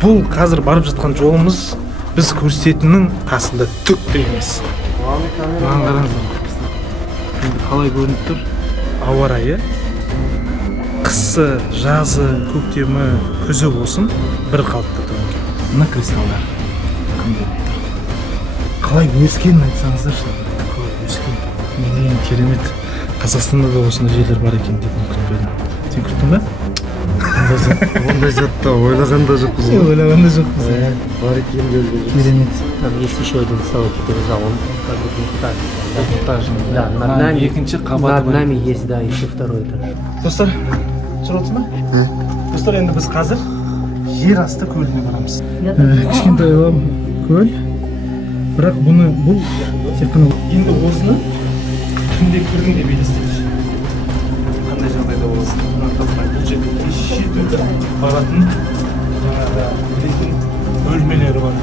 Бұл қазір барып жатқан жолымыз біз көрсететіннің қасында түк те емес. Маған қараңыздар. Енді қалай көрініп тұр? Ауа райы қысы, жазы, көктемі, күзі болсын, бір қалыпты тұр. Мына кристалдар қалай өскенін айтсаңыздаршы. Қалай өскен? Неге керемет. Қазақстанда да осындай жерлер бар екен деп күтпедім. Сен күттің ба? Ондай затта ойлағанда жоқпыз. Ойлағанда жоқпыз. Бар екен белгілі. Керемет. Там есть еще один целый зал, он как бы двухэтажный. Да, над нами. Екінші қабаты Над бар. нами есть, да, еще второй этаж. Достар, түсіріп отырсың ба? Достар, енді біз қазір жер асты көліне барамыз. Кішкентай көл. Бірақ бұл тек қана енді осыны түнде көрдің деп елестетші. Қандай жағдайда боласың? Бұл жерде кеше түнде баратын білетін бөлмелері бар.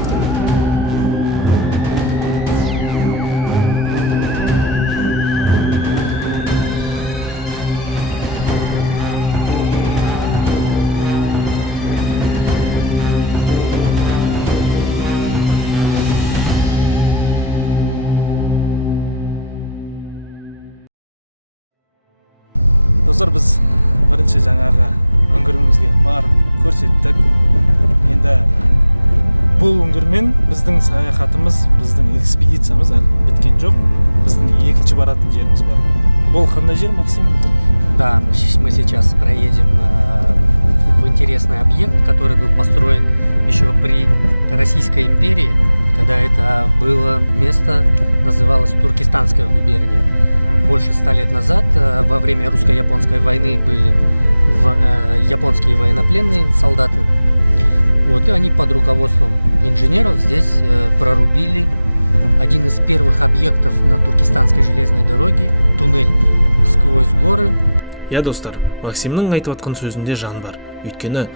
Я достар, Максимнің айтып атқан сөзінде жан бар. Өйткені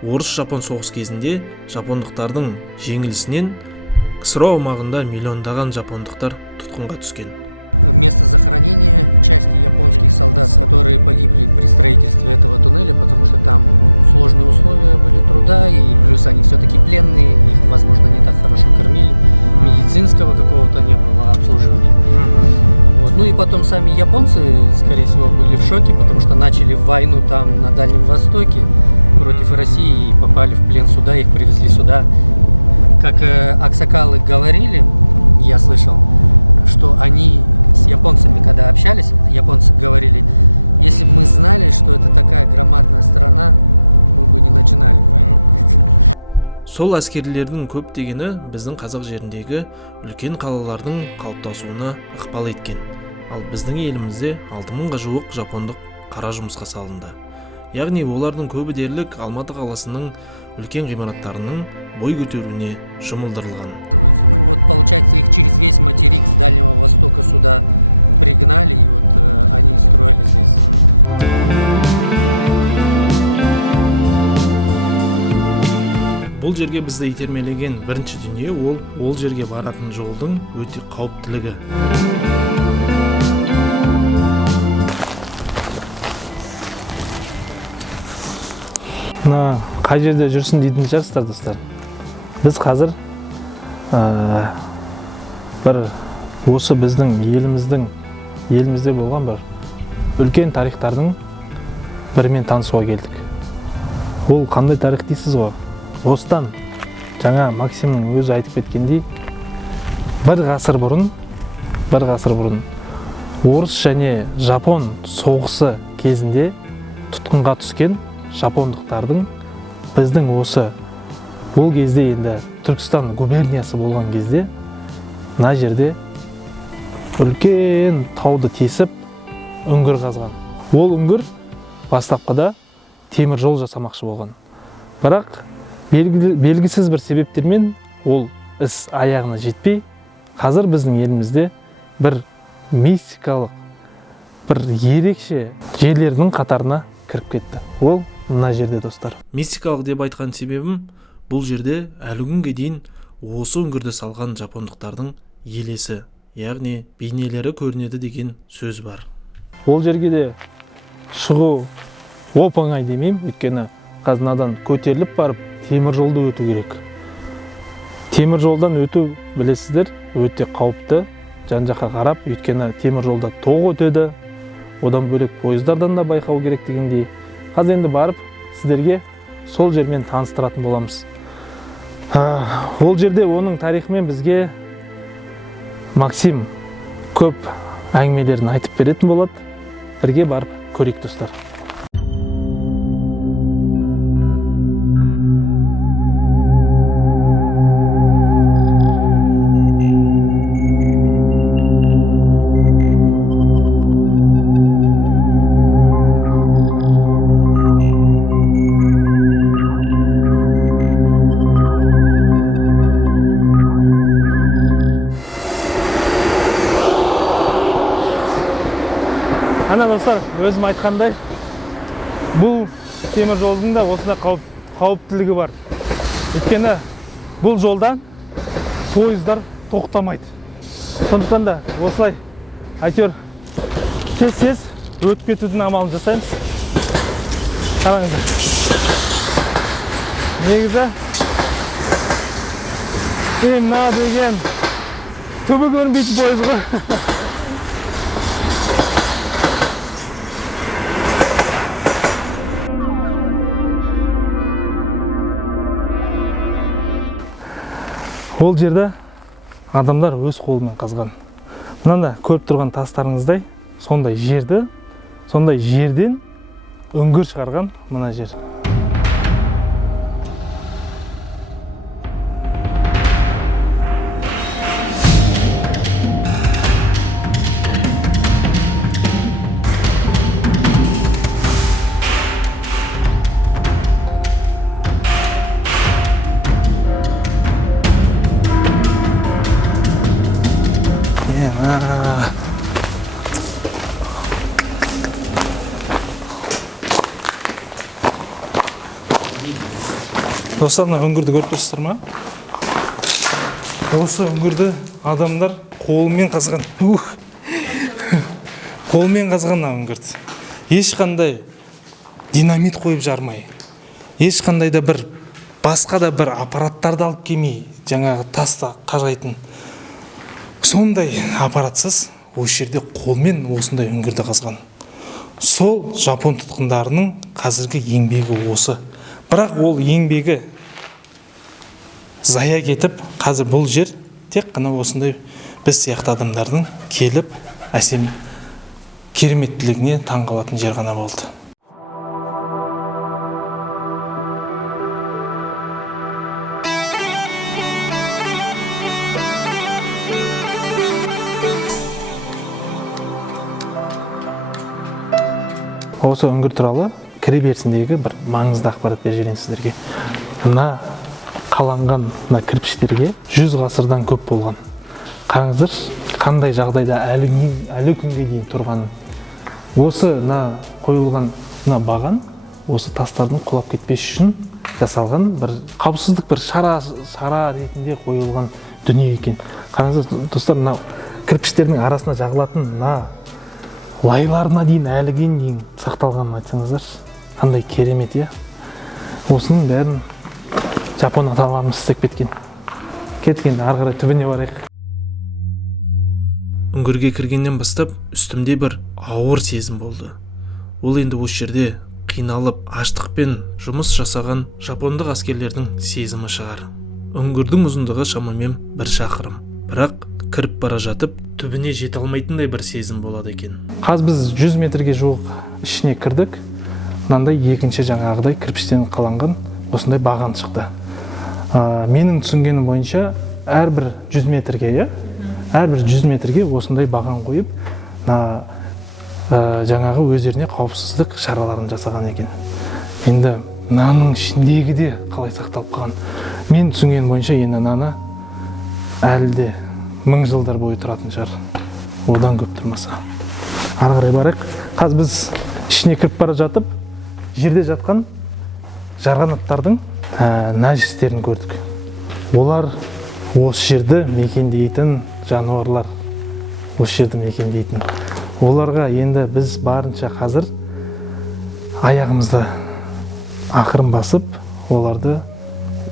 орыс-жапон соғыс кезінде жапондықтардың жеңілісінен КСРО аумағында миллиондаған жапондықтар тұтқынға түскен. Сол әскерлердің көптегені біздің қазақ жеріндегі үлкен қалалардың қалыптасуына ықпал еткен. Ал біздің елімізде 6000-ға жуық жапондық қара жұмысқа салынды. Яғни олардың көбі дерлік Алматы қаласының үлкен ғимараттарының бой көтеруіне жұмылдырылған. Бұл жерге бізді итермелеген бірінші дүние ол жерге баратын жолдың өте қауіптілігі. Қай жерде жүрсін дейтін шығарсыздар, достар. Біз қазір бір осы біздің елімізде болған бір үлкен тарихтардың бірімен танысуға келдік. Ол қандай тарих дейсіз ғой? Осыдан жаңа Максимнің өзі айтып кеткендей, бір ғасыр бұрын орыс және жапон соғысы кезінде тұтқынға түскен жапондықтардың біздің ол кезде енді Түркістан губерниясы болған кезде мына жерде үлкен тауды тесіп үңгір қазған. Ол үңгір бастапқыда темір жол жасамақшы болған. Бірақ белгісіз бір себептермен ол іс аяғына жетпей, қазір біздің елімізде бір мистикалық, бір ерекше жерлердің қатарына кіріп кетті. Ол мына жерде, достар. Мистикалық деп айтқан себебім, бұл жерде әлі күнге дейін осы үңгірді салған жапондықтардың елесі, яғни бейнелері көрінеді деген сөз бар. Ол жерге де шығу оп-оңай демеймін, өйткені қазынадан көтеріліп барып темір жолды өту керек. Темір жолдан өту, білесіздер, өте қауіпті. Жан-жаққа қарап, өйткені темір жолда тоқ өтеді. Одан бөлек пойыздардан да байқау керек дегендей. Қазір енді барып, сіздерге сол жермен таныстыратын боламыз. Ол жерде оның тарихымен бізге Максим көп әңгімелерін айтып беретін болады. Бірге барып көрейік, достар. Ана достар, өзім айтқандай, бұл темір жолдың да осында қауіптілігі бар. Өйткені бұл жолдан пойыздар тоқтамайды. Сондықтан да осылай әйтеуір тез өтіп кетудің амалын жасаймыз. Қараңыздар. Негізі мына деген түбі көрінбейтін пойыз ғой. Ол жерде адамдар өз қолымен қазған. Мынанда көріп тұрған тастарыңыздай, сондай жерден үңгір шығарған мына жер. Достар, мына үңгірді көріп тұрсыздар ма? Осы үңгірді адамдар қолымен қазған. Қолымен қазған мына үңгірді. Ешқандай динамит қойып жармай, ешқандай да бір басқа да бір аппараттарды алып келмей, жаңағы таста қажайтын сондай аппаратсыз осы жерде қолмен осындай үңгірді қазған. Сол жапон тұтқындарының қазіргі еңбегі осы. Бірақ ол еңбегі зая кетіп, қазір бұл жер тек қана осындай біз сияқты адамдардың келіп әсем кереметтілігіне таң қалатын жер ғана болды. Осы үңгір туралы кіре берісіндегі бір маңызды ақпарат беріп жіберейін сіздерге. Мына қаланған мына кірпіштерге 100 ғасырдан көп болған. Қараңыздар, қандай жағдайда әлі күнге дейін тұрғанын. Осы қойылған баған осы тастардың құлап кетпес үшін жасалған бір қауіпсіздік бір шара ретінде қойылған дүние екен. Қараңыздар, достар, мына кірпіштердің арасына жағылатын лайларына дейін әліген дейін сақталғанын айтсаңыздар, қандай керемет, иә? Осының бәрін жапон аталарымыз істеп кеткен. Кеткен, ары қарай түбіне барайық. Үңгірге кіргеннен бастап үстімде бір ауыр сезім болды. Ол енді осы жерде қиналып, аштықпен жұмыс жасаған жапондық әскерлердің сезімі шығар. Үңгірдің ұзындығы шамамен 1 шақырым. Бірақ кіріп бара жатып, түбіне жете алмайтындай бір сезім болады екен. Қазір біз 100 метрге жуық ішіне кірдік. Мынандай екінші жаңағыдай кірпіштен қаланған осындай баған шықты. Менің түсінгенім бойынша әрбір 100 метрге осындай баған қойып, жаңағы өздеріне қауіпсіздік шараларын жасаған екен. Енді мынаның ішіндегі де қалай сақталып қалған. Мен түсінгенім бойынша енді мынаны әлі де 1000 жылдар бойы тұратын шығар. Одан көп тұрмаса. Ары қарай барайық. Қазір біз ішіне кіріп бара жатып, жерде жатқан жарғанаттардың нәжістерін көрдік. Олар осы жерді мекендейтін жануарлар. Осы жерді мекендейтін. Оларға енді біз барынша қазір аяғымызды ақырын басып, оларды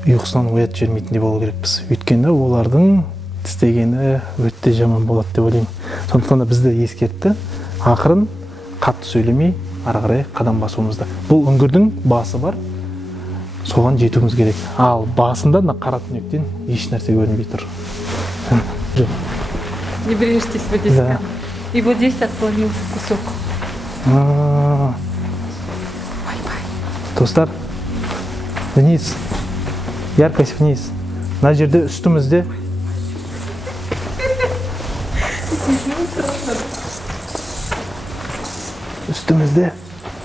ұйқысынан оятып жібермейтіндей болу керекпіз. Өйткені олардың істегені өте жаман болады деп ойлаймын. Сондықтан да бізді ескертті. Ақырын, қатты сөйлемей, ары қарай қадам басуымызды. Бұл үңгірдің басы бар, соған жетуіміз керек. Ал басында қара түнектен еш нәрсе көрінбей тұр. Не брежьтесь в диск. Да. И вот здесь отклонился кусок. Достар, вниз, яркость вниз. Мына жерде үстімізде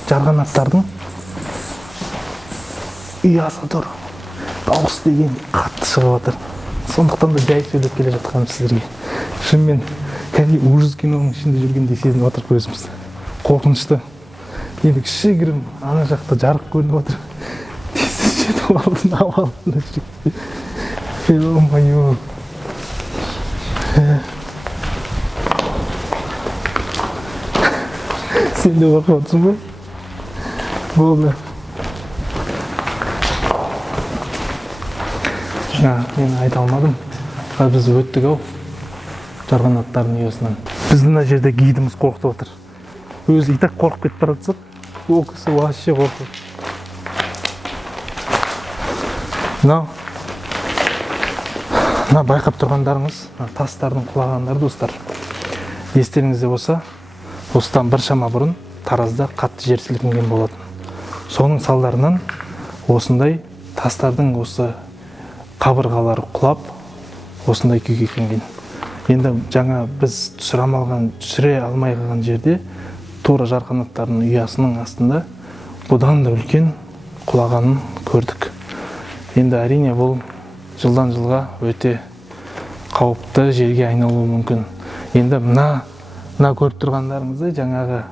жарғанаттардың ұясы тұр. Дауыс деген қатты шығып жатыр. Сондықтан да жай сөйлеп келе жатқаным сіздерге. Шынымен кәдімгі ужас киноның ішінде жүргендей сезініп отырып өзіміз. Қорқынышты. Енді кішігірім ана жақта жарық көрініп отыр. Тез жетіп алдын алдына жүріп. Ё-моё. Сен де қорқып отырсың ба? Болды. Мен айта алмадым. Біз өттік ау. Жарғанаттардың ұясынан. Біздің мына жерде гидіміз қорқытып отыр. Өзі и так қорқып кетіп бара жатсақ, ол кісі вообще қорқып. Мына байқап тұрғандарыңыз тастардың құлағандары, достар. Естеріңізде болса, осыдан біршама бұрын Таразда қатты жер сілкінген болатын. Соның салдарынан осындай тастардың осы қабырғалары құлап, осындай күйге келген. Енді жаңа біз түсіре алмай қалған жерде тура жарқанаттардың ұясының астында бұдан да үлкен құлағанын көрдік. Енді әрине бұл жылдан жылға өте қауіпті жерге айналуы мүмкін. Енді мына көріп тұрғандарыңызды жаңағы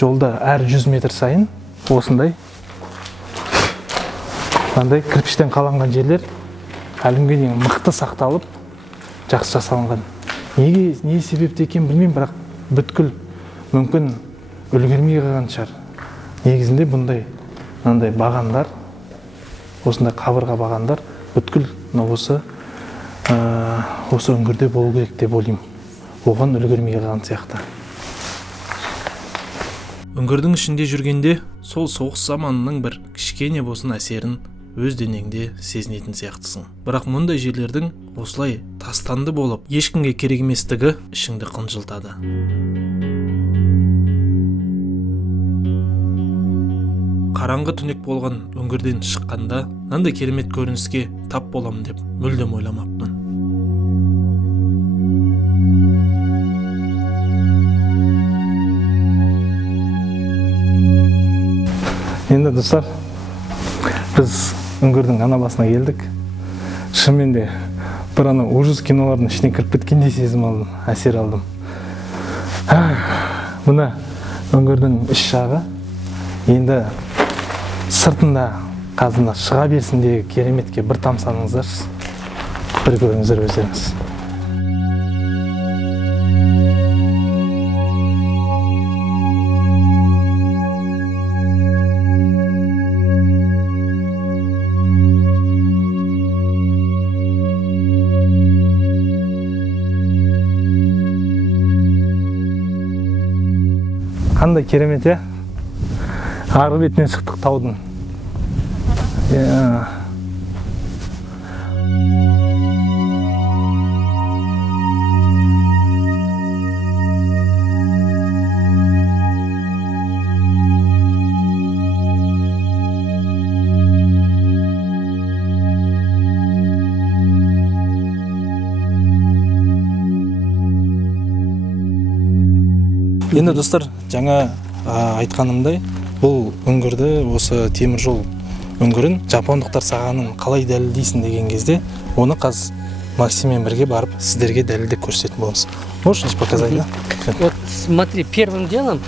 жолда әр 100 метр сайын осындай кірпіштен қаланған жерлер әлімге дейін мықты сақталып жақсы жасалынған. Не себепті екен білмеймін, бірақ бүткіл мүмкін үлгермей қалған шығар. Негізінде мынандай бағандар, осындай қабырға бағандар бүткіл осы үңгірде болу керек деп ойлаймын. Оған үлгермей қалған сияқты. Үңгірдің ішінде жүргенде сол соғыс заманының бір кішкене болсын әсерін өз денеңде сезінетін сияқтысың. Бірақ мұндай жерлердің осылай тастанды болып, ешкімге керек еместігі ішіңді қынжылтады. Қараңғы түнек болған үңгірден шыққанда, мынандай керемет көрініске тап боламын деп мүлдем ойламаппын. Енді достар, біз үңгірдің ана басына келдік. Шынымен де бір ана ужас кинолардың ішіне кіріп кеткендей сезім алдым, әсер алдым. Мына үңгірдің іш жағы, енді сыртында қазына шыға берсіндегі кереметке бір тамсаныңыздар, бір көріңіздер өздеріңіз. Қандай керемет, е? Арғы бетінен шықтық таудың. Енді достар, жаңа айтқанымдай, бұл үңгірді, осы темір жол үңгірін жапондықтар сағанын қалай дәлелдейсің деген кезде, оны қазір Максиммен бірге барып сіздерге дәлелдеп көрсететін боламыз. Можешь показать, да? Вот смотри, первым делом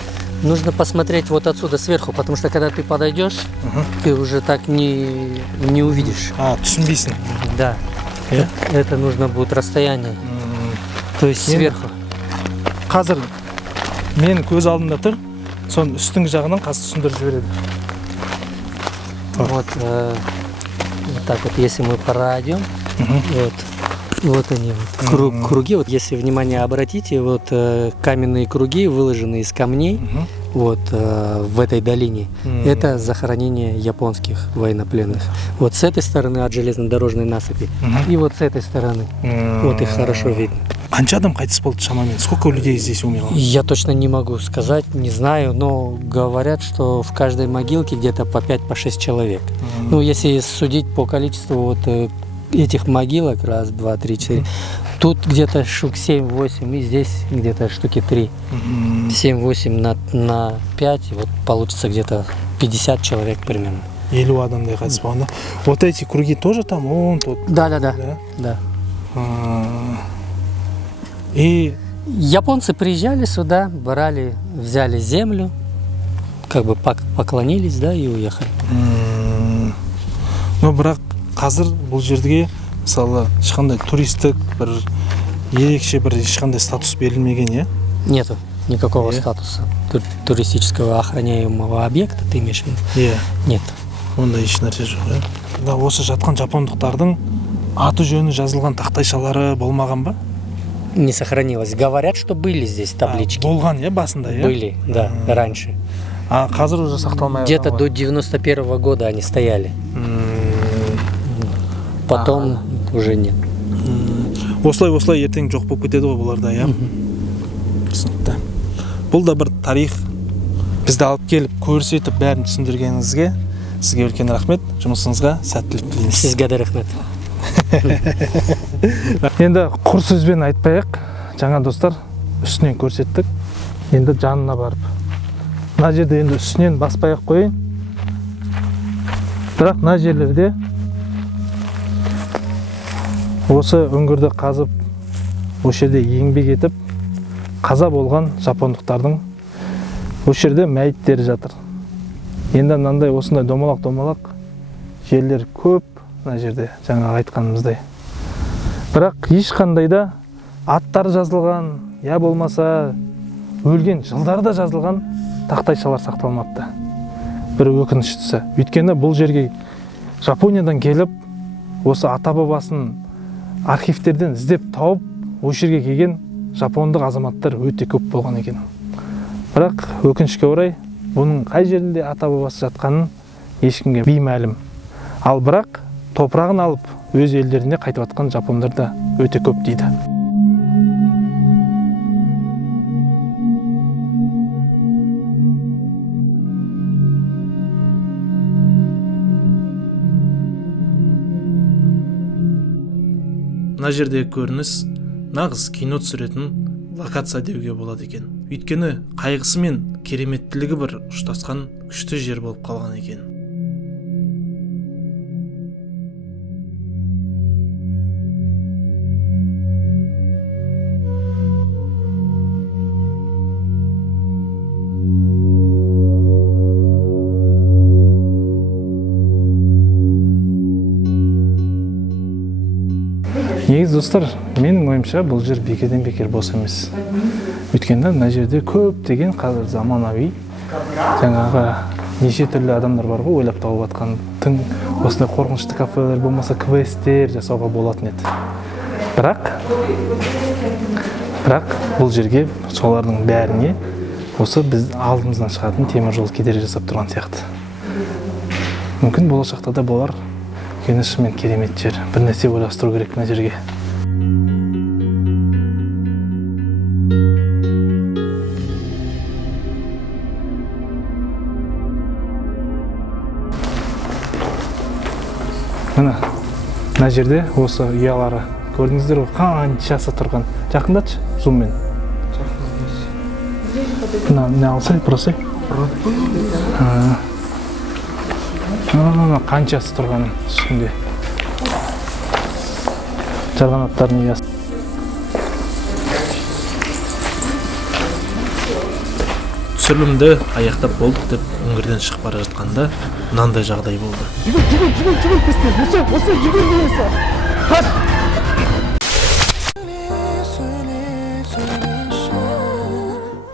нужно посмотреть вот отсюда сверху, потому что когда ты подойдешь, ты уже так не увидишь. Түсінбейсің. Да. Это нужно будет расстояние. То есть сверху. Қазір мен көз алдымда тұр, соның үстіңгі жағынан қазір түсіндіріп жібереді. Вот так вот, если мы пройдем, вот они, вот, круги. Вот если внимание обратите, вот каменные круги выложены из камней, вот в этой долине. Это захоронение японских военнопленных. Вот с этой стороны от железнодорожной насыпи, и вот с этой стороны. Вот их хорошо видно. Қанша адам қайтыс болды шамамен? Сколько людей здесь умерло? Я точно не могу сказать, не знаю, но говорят, что в каждой могилке где-то по 5-6 человек. Ну, если судить по количеству вот этих могилок, 1, 2, 3, 4, тут где-то штук 7-8, и здесь где-то штуки 3. 7-8 на 5, вот получится где-то 50 человек примерно. 50 адамдай қайтыс болғанда. Вот эти круги тоже там, вон тут. Да. И Японцы приезжали сюда, взяли землю, как бы поклонились, да, и уехали. но бірақ қазір бұл жерге мысалы ешқандай туристік бір ерекше бір ешқандай статус берілмеген, иә? Нету никакого статуса туристического охраняемого объекта, ты имеешь в виду? Иә. Нет. Ондай еш нәрсе жоқ, иә? Да, осы жатқан жапондықтардың аты жөні жазылған тақтайшалары болмаған ба? Не сохранилось. Говорят, что были здесь таблички. Болған, иә, басында, иә? Были, да, раньше. А қазір уже сақталмай. Где-то до 91 года они стояли. Потом уже нет. Осылай ертең жоқ болып кетеді ғой бұларда, иә? Түсінікті. Бұл да бір тарих. Бізді алып келіп көрсетіп бәрін түсіндіргеніңізге сізге үлкен рахмет, жұмысыңызға сәттілік тілейміз. Сізге де рахмет. Енді құр сөзбен айтпайық, жаңа достар үстінен көрсеттік. Енді жанына барып. Мына жерде енді үстінен баспай-ақ қойын. Бірақ мына жерлерде осы үңгірді қазып, осы жерде еңбек етіп, қаза болған жапондықтардың осы жерде мәйіттері жатыр. Енді мынандай осындай домалақ жерлер көп мына жерде, жаңа айтқанымыздай. Бірақ ешқандай да аттары жазылған, я болмаса өлген жылдары да жазылған тақтайшалар сақталмапты. Бір өкініштісі. Өйткені бұл жерге Жапониядан келіп, осы ата-бабасын архивтерден іздеп тауып, осы жерге келген жапондық азаматтар өте көп болған екен. Бірақ өкінішке орай, бұның қай жерінде ата-бабасы жатқанын ешкімге беймәлім. Ал бірақ топырағын алып, өз елдеріне қайтып атқан жапондар да өте көп дейді. Мына жердегі көрініс нағыз кино түсіретін локация деуге болады екен. Өйткені қайғысы мен кереметтілігі бір ұштасқан күшті жер болып қалған екен. Негіз достар, менің ойымша бұл жер бекерден бекер бос емес. Өйткені мына жерде көптеген қазір заманауи жаңағы неше түрлі адамдар бар ғой, ойлап тауып атқан тың осындай қорқынышты кафелер болмаса квесттер жасауға болатын еді. Бірақ бұл жерге солардың бәріне осы біз алдымыздан шығатын темір жол кедергі жасап тұрған сияқты. Мүмкін болашақта да болар. Өйткені шынымен керемет жер. Бір нәрсе ойластыру керек мына жерге. Мына жерде осы ұялары көрдіңіздер ғой, қаншасы тұрған. Жақындатшы зуммен. Не алсай, бұрасай. Қаншасы тұрғанын үстінде. Жарғанаттардың ұясы. Түсірілімді аяқтап болдық деп үңгірден шығып бара жатқанда мынандай жағдай болды. Жүгір, осы жүгір